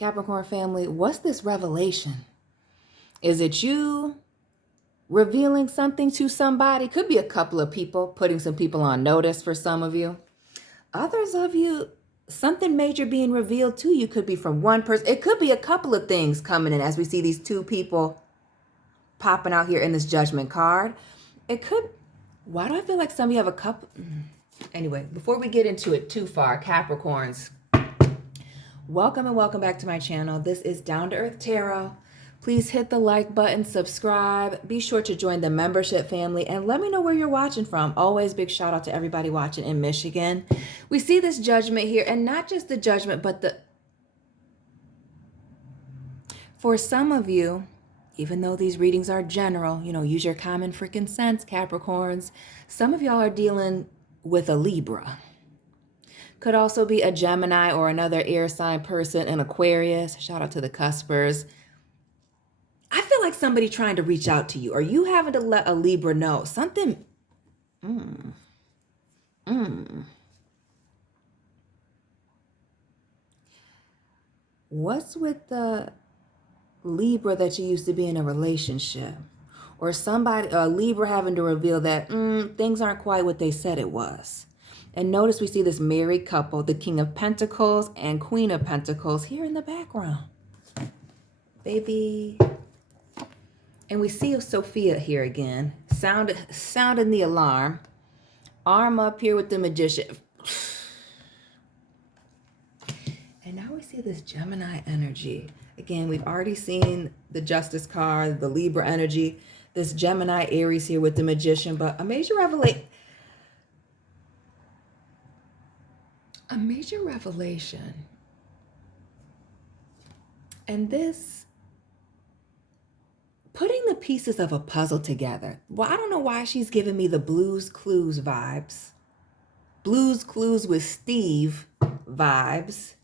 Capricorn family, what's this revelation? Is it you revealing something to somebody? Could be a couple of people, putting some people on notice for some of you. Others of you, something major being revealed to you could be from one person. It could be a couple of things coming in as we see these two people popping out here in this judgment card. It could, why do I feel like some of you have a couple? Anyway, before we get into it too far, Capricorns, welcome and welcome back to my channel. This is Down to Earth Tarot. Please hit the like button, subscribe. Be sure to join the membership family and let me know where you're watching from. Always big shout out to everybody watching in Michigan. We see this judgment here, and not just the judgment, but for some of you, even though these readings are general, use your common freaking sense, Capricorns. Some of y'all are dealing with a Libra. Could also be a Gemini or another air sign person, an Aquarius. Shout out to the cuspers. I feel like somebody trying to reach out to you, or you having to let a Libra know something. What's with the Libra that you used to be in a relationship? Or somebody, a Libra having to reveal that things aren't quite what they said it was. And notice we see this married couple, the King of Pentacles and Queen of Pentacles here in the background. Baby. And we see Sophia here again, sounding the alarm. Arm up here with the Magician. And now we see this Gemini energy. Again, we've already seen the Justice card, the Libra energy, this Gemini Aries here with the Magician, but a major revelation. And this, putting the pieces of a puzzle together. Well, I don't know why she's giving me the Blues Clues vibes. Blues Clues with Steve vibes.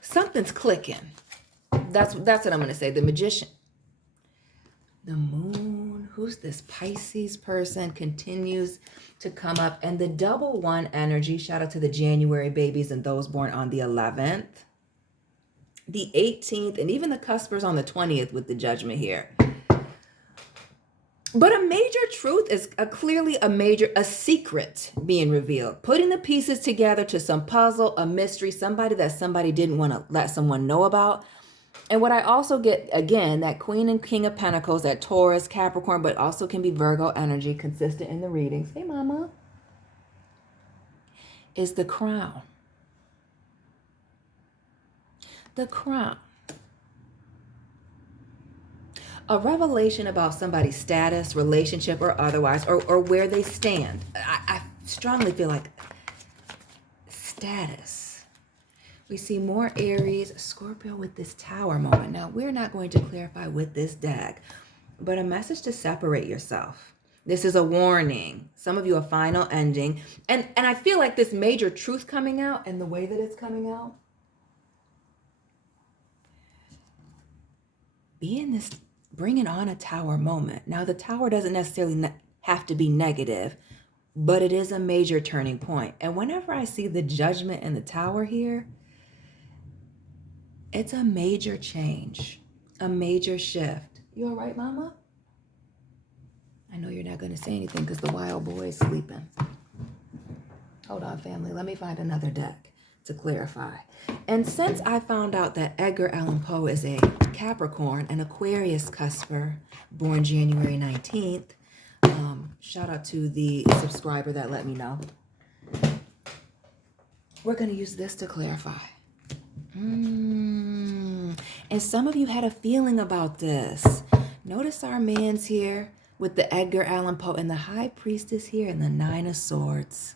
Something's clicking. That's what I'm going to say. The Magician. The Moon. Who's this Pisces person? Continues to come up. And the double one energy. Shout out to the January babies and those born on the 11th. The 18th. And even the cuspers on the 20th with the Judgment here. But a major truth is clearly a secret being revealed. Putting the pieces together to some puzzle, a mystery, somebody that somebody didn't want to let someone know about. And what I also get, again, that Queen and King of Pentacles, that Taurus, Capricorn, but also can be Virgo energy, consistent in the readings. Hey, mama. Is the Crown. The Crown. A revelation about somebody's status, relationship, or otherwise, or where they stand. I strongly feel like status. We see more Aries, Scorpio with this Tower moment. Now, we're not going to clarify with this deck, but a message to separate yourself. This is a warning. Some of you a final ending. And I feel like this major truth coming out and the way that it's coming out. Bringing on a Tower moment. Now, the Tower doesn't necessarily have to be negative, but it is a major turning point. And whenever I see the Judgment and the Tower here, it's a major change, a major shift. You all right, mama? I know you're not going to say anything because the wild boy is sleeping. Hold on, family. Let me find another deck to clarify. And since I found out that Edgar Allan Poe is a Capricorn, an Aquarius cusper, born January 19th, shout out to the subscriber that let me know. We're going to use this to clarify. And some of you had a feeling about this. Notice our man's here with the Edgar Allan Poe and the High Priestess here and the Nine of Swords.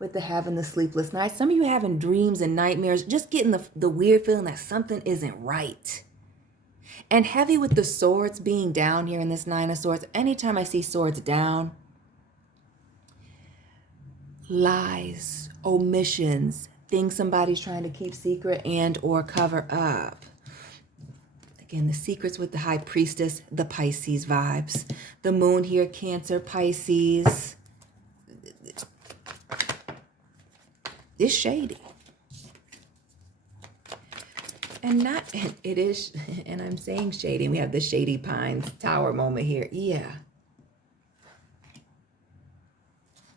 With the having the sleepless nights. Some of you having dreams and nightmares, just getting the weird feeling that something isn't right. And heavy with the swords being down here in this Nine of Swords. Anytime I see swords down, lies, omissions, things somebody's trying to keep secret and or cover up. Again, the secrets with the High Priestess, the Pisces vibes. The Moon here, Cancer, Pisces. It's shady. And it is, and I'm saying shady. We have the Shady Pines Tower moment here. Yeah.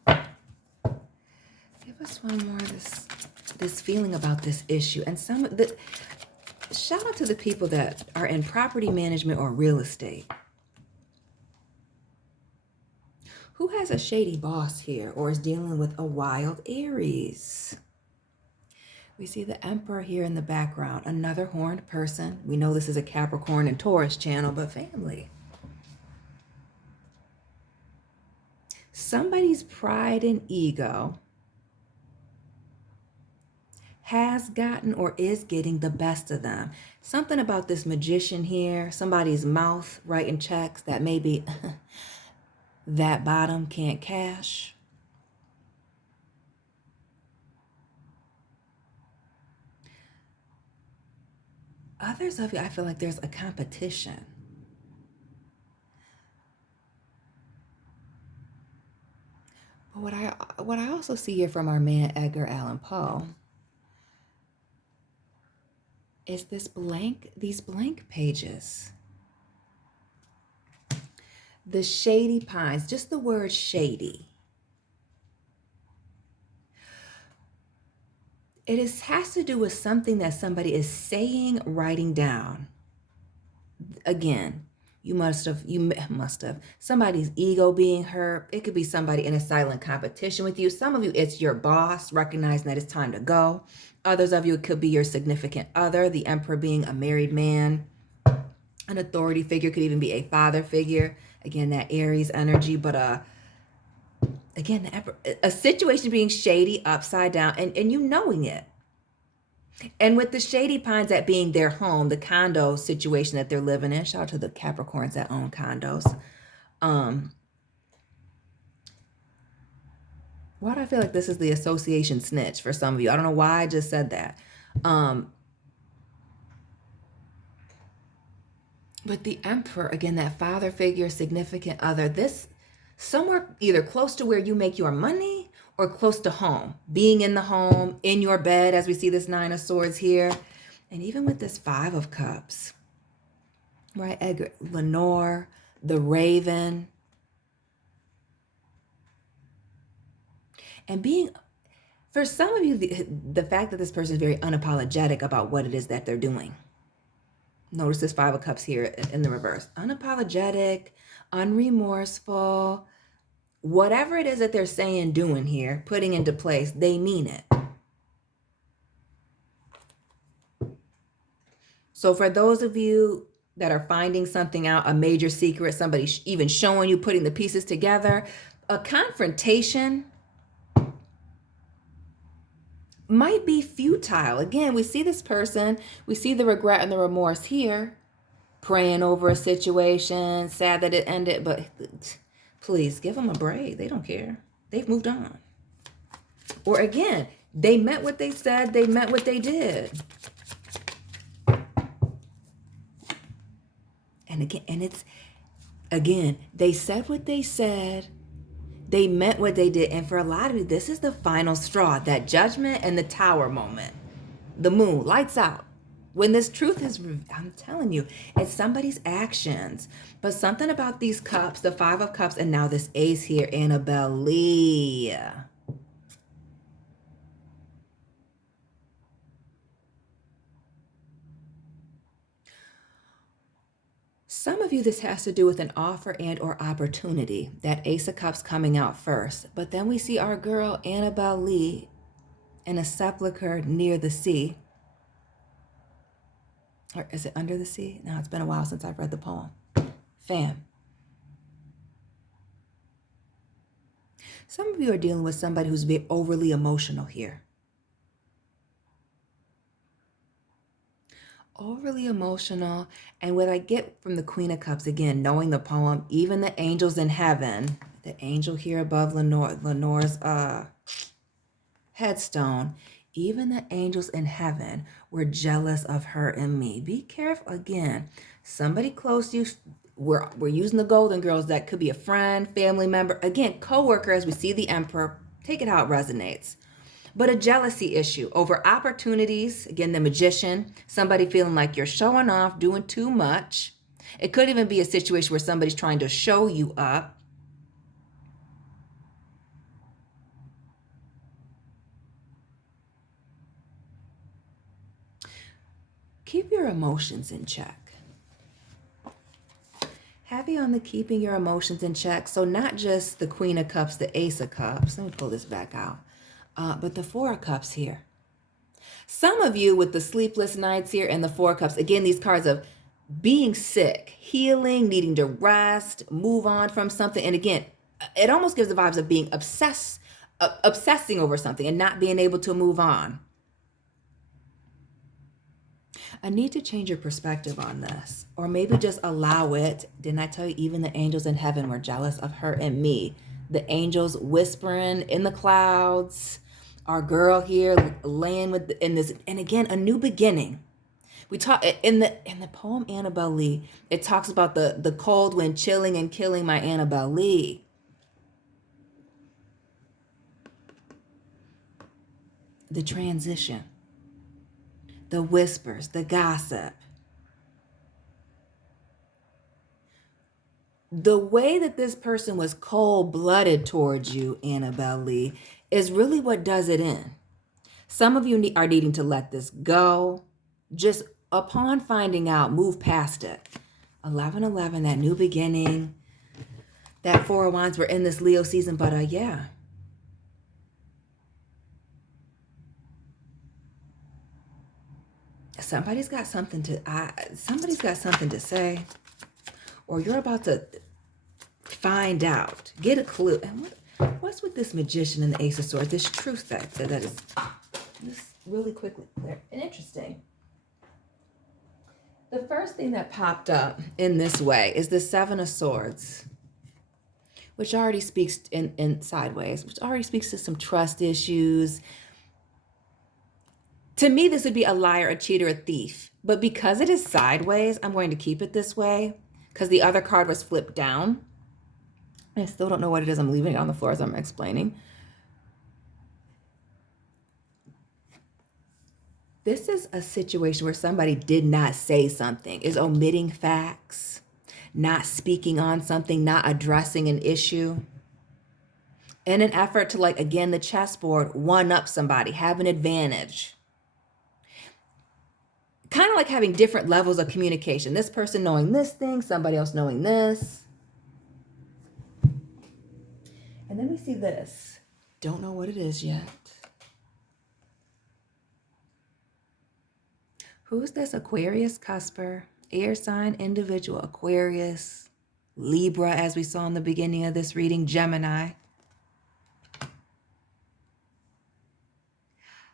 Give us one more of this feeling about this issue. And shout out to the people that are in property management or real estate. Who has a shady boss here or is dealing with a wild Aries? We see the Emperor here in the background, another horned person. We know this is a Capricorn and Taurus channel, but family. Somebody's pride and ego has gotten or is getting the best of them. Something about this Magician here, somebody's mouth writing checks that maybe that bottom can't cash. Others of you, I feel like there's a competition. But what I also see here from our man Edgar Allan Poe is these blank pages. The Shady Pines, just the word shady. Has to do with something that somebody is saying, writing down. Again, you must have, somebody's ego being hurt. It could be somebody in a silent competition with you. Some of you, it's your boss recognizing that it's time to go. Others of you, it could be your significant other, the Emperor being a married man. An authority figure, could even be a father figure. Again, that Aries energy, but again, the Emperor, a situation being shady, upside down, and you knowing it. And with the Shady Pines, that being their home, the condo situation that they're living in. Shout out to the Capricorns that own condos. Why do I feel like this is the association snitch for some of you? I don't know why I just said that. But the Emperor, again, that father figure, significant other, this somewhere either close to where you make your money or close to home, being in the home, in your bed, as we see this Nine of Swords here. And even with this Five of Cups, right? Edgar, Lenore, the Raven. And for some of you, the fact that this person is very unapologetic about what it is that they're doing. Notice this Five of Cups here in the reverse. Unapologetic, unremorseful. Whatever it is that they're saying, doing here, putting into place, they mean it. So for those of you that are finding something out, a major secret, somebody even showing you, putting the pieces together, a confrontation might be futile. Again, we see this person, we see the regret and the remorse here, praying over a situation, sad that it ended, but please give them a break. They don't care. They've moved on. Or again, they meant what they said. They meant what they did. And they said what they said. They meant what they did. And for a lot of you, this is the final straw, that Judgment and the Tower moment. The moon, lights out. When this truth is, I'm telling you, it's somebody's actions. But something about these cups, the Five of Cups, and now this Ace here, Annabelle Lee. Some of you, this has to do with an offer and or opportunity. That Ace of Cups coming out first. But then we see our girl, Annabelle Lee, in a sepulcher near the sea. Or is it under the sea? No, it's been a while since I've read the poem. Fam. Some of you are dealing with somebody who's being overly emotional here. Overly emotional. And what I get from the Queen of Cups, again, knowing the poem, even the angels in heaven, the angel here above Lenore's headstone, even the angels in heaven were jealous of her and me. Be careful. Again, somebody close to you. We're using the Golden Girls. That could be a friend, family member. Again, co-worker, as we see the Emperor. Take it how it resonates. but a jealousy issue over opportunities. Again, the Magician, somebody feeling like you're showing off, doing too much. It could even be a situation where somebody's trying to show you up. Keep your emotions in check. Heavy on the keeping your emotions in check. So not just the Queen of Cups, the Ace of Cups. Let me pull this back out. But the Four of Cups here. Some of you with the sleepless nights here and the Four of Cups. Again, these cards of being sick, healing, needing to rest, move on from something. And again, it almost gives the vibes of being obsessing over something and not being able to move on. I need to change your perspective on this, or maybe just allow it. Didn't I tell you even the angels in heaven were jealous of her and me? The angels whispering in the clouds, our girl here laying in this, and again, a new beginning. We talk in the poem Annabelle Lee, it talks about the cold wind chilling and killing my Annabelle Lee. The transition. The whispers, the gossip. The way that this person was cold-blooded towards you, Annabelle Lee, is really what does it in. Some of you are needing to let this go. Just upon finding out, move past it. 11/11, that new beginning. That Four of Wands, we're in this Leo season, but yeah. Somebody's got something to say, or you're about to find out, get a clue. And what's with this Magician and the Ace of Swords? This truth that is just really quickly there. And interesting. The first thing that popped up in this way is the Seven of Swords, which already speaks in sideways, which already speaks to some trust issues. To me, this would be a liar, a cheater, a thief. But because it is sideways, I'm going to keep it this way because the other card was flipped down. I still don't know what it is. I'm leaving it on the floor as I'm explaining. This is a situation where somebody did not say something, is omitting facts, not speaking on something, not addressing an issue. In an effort to, like, again, the chessboard, one up somebody, have an advantage. Kind of like having different levels of communication. This person knowing this thing, somebody else knowing this. And then we see this. Don't know what it is yet. Who's this Aquarius cusper? Air sign individual, Aquarius, Libra, as we saw in the beginning of this reading, Gemini.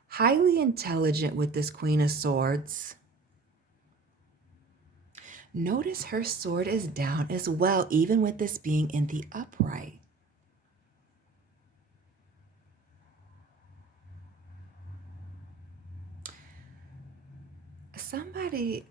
Highly intelligent with this Queen of Swords. Notice her sword is down as well, even with this being in the upright. Somebody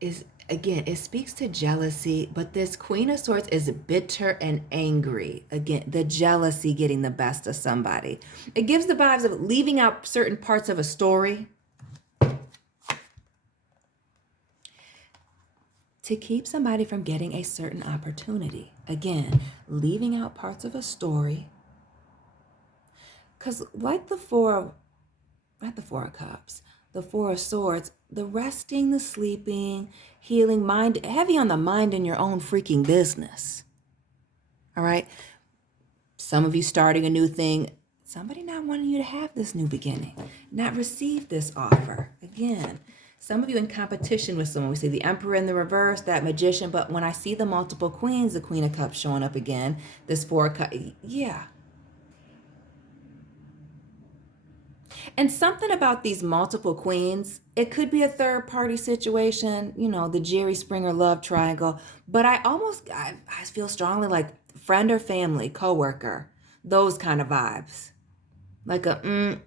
is, again, it speaks to jealousy, but this Queen of Swords is bitter and angry. Again, the jealousy getting the best of somebody. It gives the vibes of leaving out certain parts of a story to keep somebody from getting a certain opportunity. Again, leaving out parts of a story. Because like the Four of Cups, the Four of Swords, the resting, the sleeping, healing, mind, heavy on the mind in your own freaking business. All right? Some of you starting a new thing, somebody not wanting you to have this new beginning, not receive this offer. Again, some of you in competition with someone. We see the Emperor in the reverse, that Magician, but when I see the multiple queens, the Queen of Cups showing up again, this Four of Cups, yeah. And something about these multiple queens, it could be a third party situation, you know, the Jerry Springer love triangle, but I feel strongly like friend or family, coworker, those kind of vibes. Like kind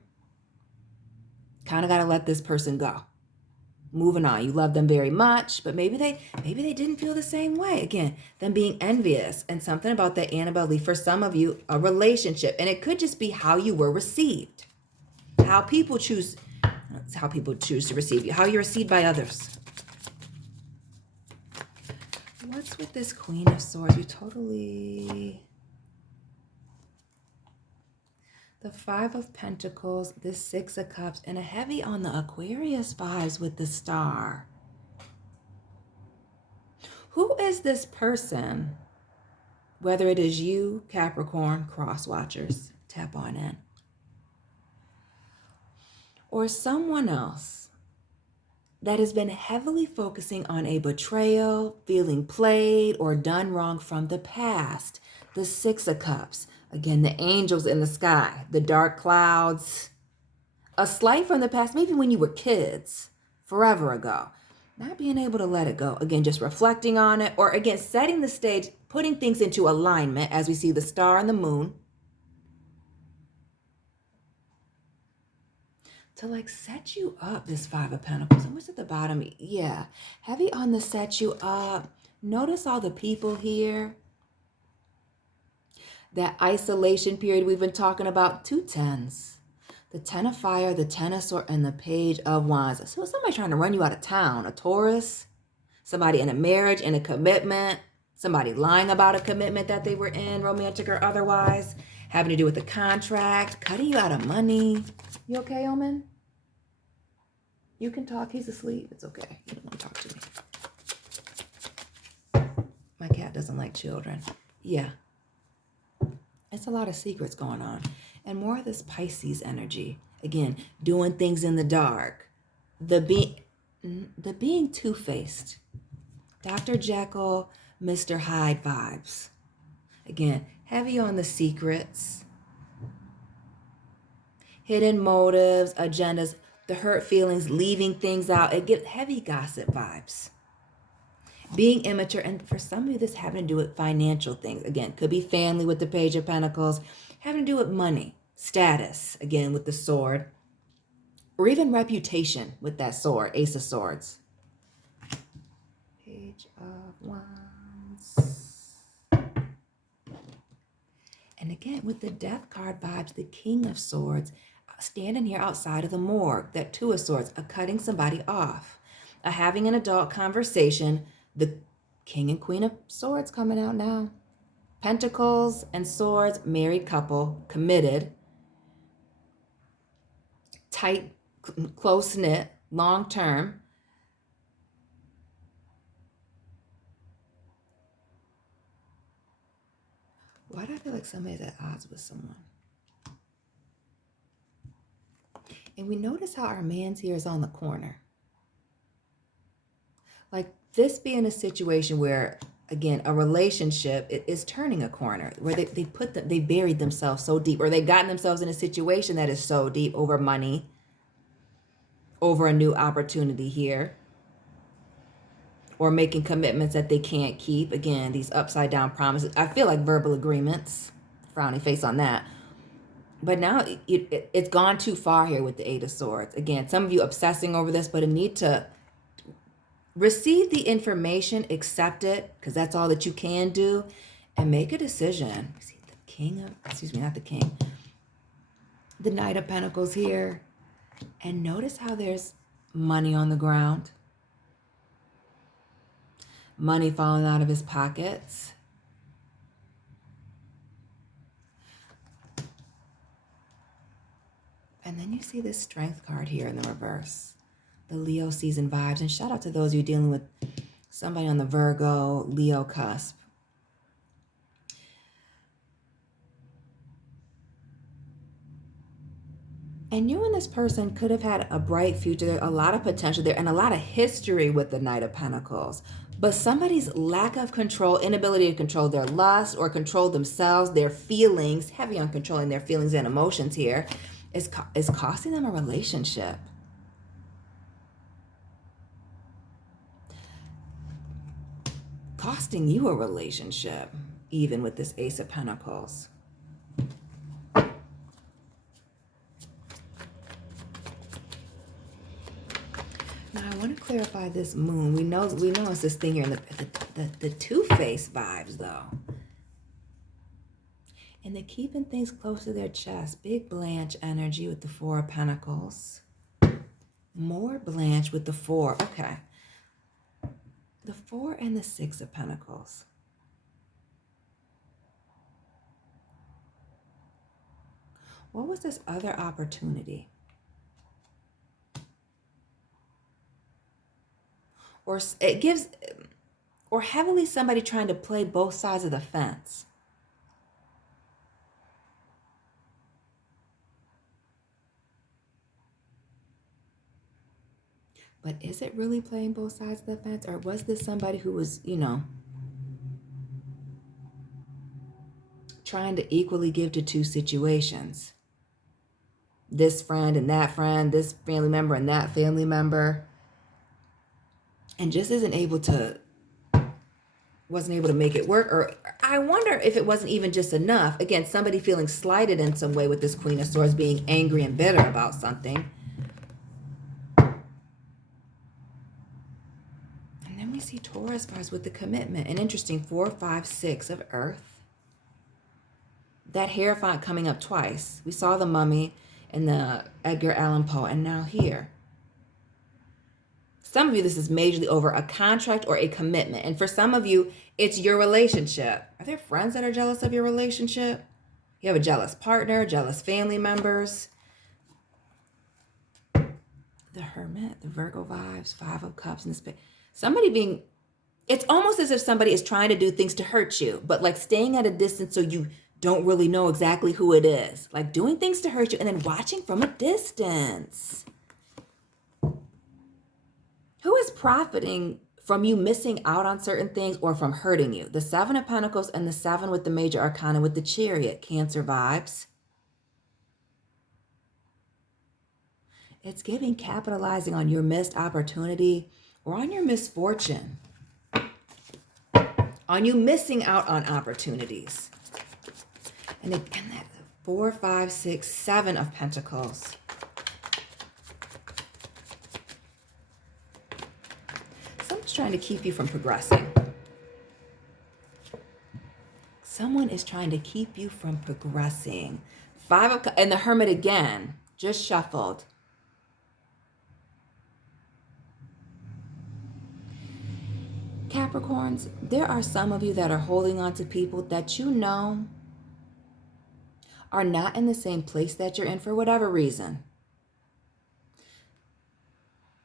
of got to let this person go. moving on. You love them very much, but maybe they didn't feel the same way. Again, them being envious, and something about that Annabelle Lee, for some of you, a relationship. And it could just be how you were received. How people choose to receive you. How you're received by others. What's with this Queen of Swords? The Five of Pentacles, the Six of Cups, and a heavy on the Aquarius vibes with the Star. Who is this person? Whether it is you, Capricorn, cross watchers, tap on in, or someone else that has been heavily focusing on a betrayal, feeling played or done wrong from the past. The Six of Cups. Again, the angels in the sky, the dark clouds, a slight from the past, maybe when you were kids, forever ago. Not being able to let it go. Again, just reflecting on it, or again, setting the stage, putting things into alignment as we see the star and the moon. To like set you up, this Five of Pentacles. And what's at the bottom? Yeah, heavy on the set you up. Notice all the people here. That isolation period we've been talking about. 2 tens. The Ten of Fire, the Ten of Swords, and the Page of Wands. So somebody trying to run you out of town. A Taurus. Somebody in a marriage, in a commitment. Somebody lying about a commitment that they were in, romantic or otherwise. Having to do with the contract. Cutting you out of money. You okay, Omen? You can talk. He's asleep. It's okay. You don't want to talk to me. My cat doesn't like children. Yeah. It's a lot of secrets going on. And more of this Pisces energy. Again, doing things in the dark. The being two-faced. Dr. Jekyll, Mr. Hyde vibes. Again, heavy on the secrets. Hidden motives, agendas, the hurt feelings, leaving things out. It gives heavy gossip vibes. Being immature, and for some of you, this having to do with financial things. Again, could be family with the Page of Pentacles, having to do with money, status, again, with the sword, or even reputation with that sword, Ace of Swords. Page of Wands. And again, with the Death card vibes, the King of Swords, standing here outside of the morgue, that Two of Swords, a cutting somebody off, a having an adult conversation. The King and Queen of Swords coming out now. Pentacles and Swords, married couple, committed, tight, close-knit, long-term. Why do I feel like somebody's at odds with someone? And we notice how our man's here is on the corner. Like this being a situation where, again, a relationship is turning a corner, where they buried themselves so deep, or they've gotten themselves in a situation that is so deep over money, over a new opportunity here, or making commitments that they can't keep. Again, these upside down promises. I feel like verbal agreements, frowny face on that. But now it's gone too far here with the Eight of Swords. Again, some of you obsessing over this, but a need to receive the information, accept it, because that's all that you can do, and make a decision. See, the King of, excuse me, not the King. The Knight of Pentacles here. And notice how there's money on the ground. Money falling out of his pockets. And then you see this Strength card here in the reverse. The Leo season vibes. And shout out to those of you dealing with somebody on the Virgo, Leo cusp. And you and this person could have had a bright future. There's a lot of potential there and a lot of history with the Knight of Pentacles. But somebody's lack of control, inability to control their lust or control themselves, their feelings, heavy on controlling their feelings and emotions here, is costing them a relationship. Costing you a relationship, even with this Ace of Pentacles. Now I want to clarify this moon. We know it's this thing here in the two-faced vibes, though. And they're keeping things close to their chest. Big Blanche energy with the Four of Pentacles. More Blanche with the Four. Okay. The Four and the Six of Pentacles. What was this other opportunity? Or it gives, or heavily somebody trying to play both sides of the fence. But is it really playing both sides of the fence? Or was this somebody who was, trying to equally give to two situations? This friend and that friend, this family member and that family member. And just wasn't able to make it work. Or I wonder if it wasn't even just enough. Again, somebody feeling slighted in some way with this Queen of Swords, being angry and bitter about something. We see Taurus vibes with the commitment. An interesting 4, 5, 6 of Earth. That Hierophant coming up twice. We saw the Mummy in the Edgar Allan Poe, and now here. Some of you, this is majorly over a contract or a commitment. And for some of you, it's your relationship. Are there friends that are jealous of your relationship? You have a jealous partner, jealous family members. The Hermit, the Virgo vibes, 5 of Cups, and the Spade. It's almost as if somebody is trying to do things to hurt you, but like staying at a distance so you don't really know exactly who it is. Like doing things to hurt you and then watching from a distance. Who is profiting from you missing out on certain things or from hurting you? The 7 of Pentacles and the 7 with the Major Arcana with the Chariot. Cancer vibes. It's giving capitalizing on your missed opportunity or on your misfortune. On you missing out on opportunities. And again, that 4, 5, 6, 7 of Pentacles. Someone's trying to keep you from progressing. Someone is trying to keep you from progressing. 5 of Cups, and the Hermit again, just shuffled. Capricorns, there are some of you that are holding on to people that you know are not in the same place that you're in for whatever reason.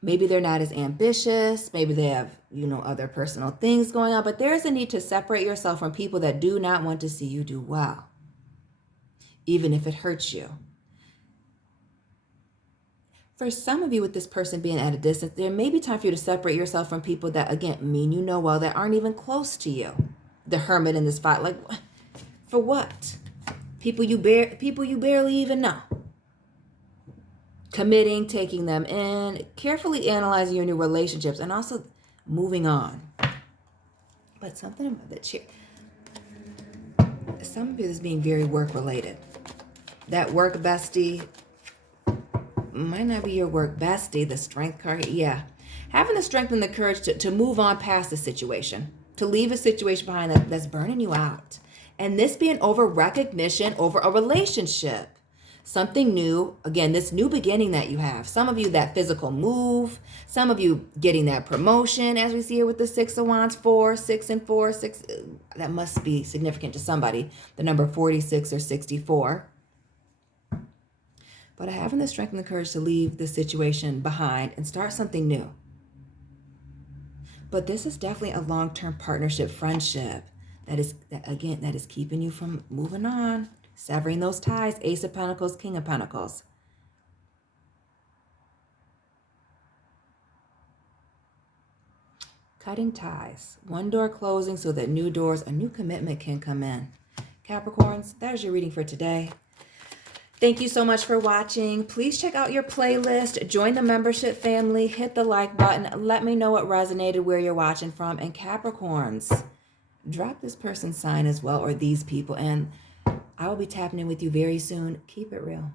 Maybe they're not as ambitious. Maybe they have, other personal things going on. But there is a need to separate yourself from people that do not want to see you do well, even if it hurts you. For some of you, with this person being at a distance, there may be time for you to separate yourself from people that, again, mean you know well, that aren't even close to you. The Hermit in this fight, like, for what? People you barely even know. Committing, taking them in, carefully analyzing your new relationships, and also moving on. But something about the chair. Some of you is being very work-related. That work bestie might not be your work bestie. The Strength card, yeah. Having the strength and the courage to move on past the situation, to leave a situation behind that's burning you out. And this being over recognition, over a relationship. Something new, again, this new beginning that you have. Some of you, that physical move. Some of you getting that promotion, as we see here with the 6 of Wands, 4, 6 and 4, 6. That must be significant to somebody. The number 46 or 64. But having the strength and the courage to leave the situation behind and start something new. But this is definitely a long-term partnership, friendship that is keeping you from moving on, severing those ties. Ace of Pentacles, King of Pentacles. Cutting ties. One door closing so that new doors, a new commitment can come in. Capricorns, that is your reading for today. Thank you so much for watching. Please check out your playlist. Join the membership family. Hit the like button. Let me know what resonated, where you're watching from. And Capricorns, drop this person's sign as well, or these people. And I will be tapping in with you very soon. Keep it real.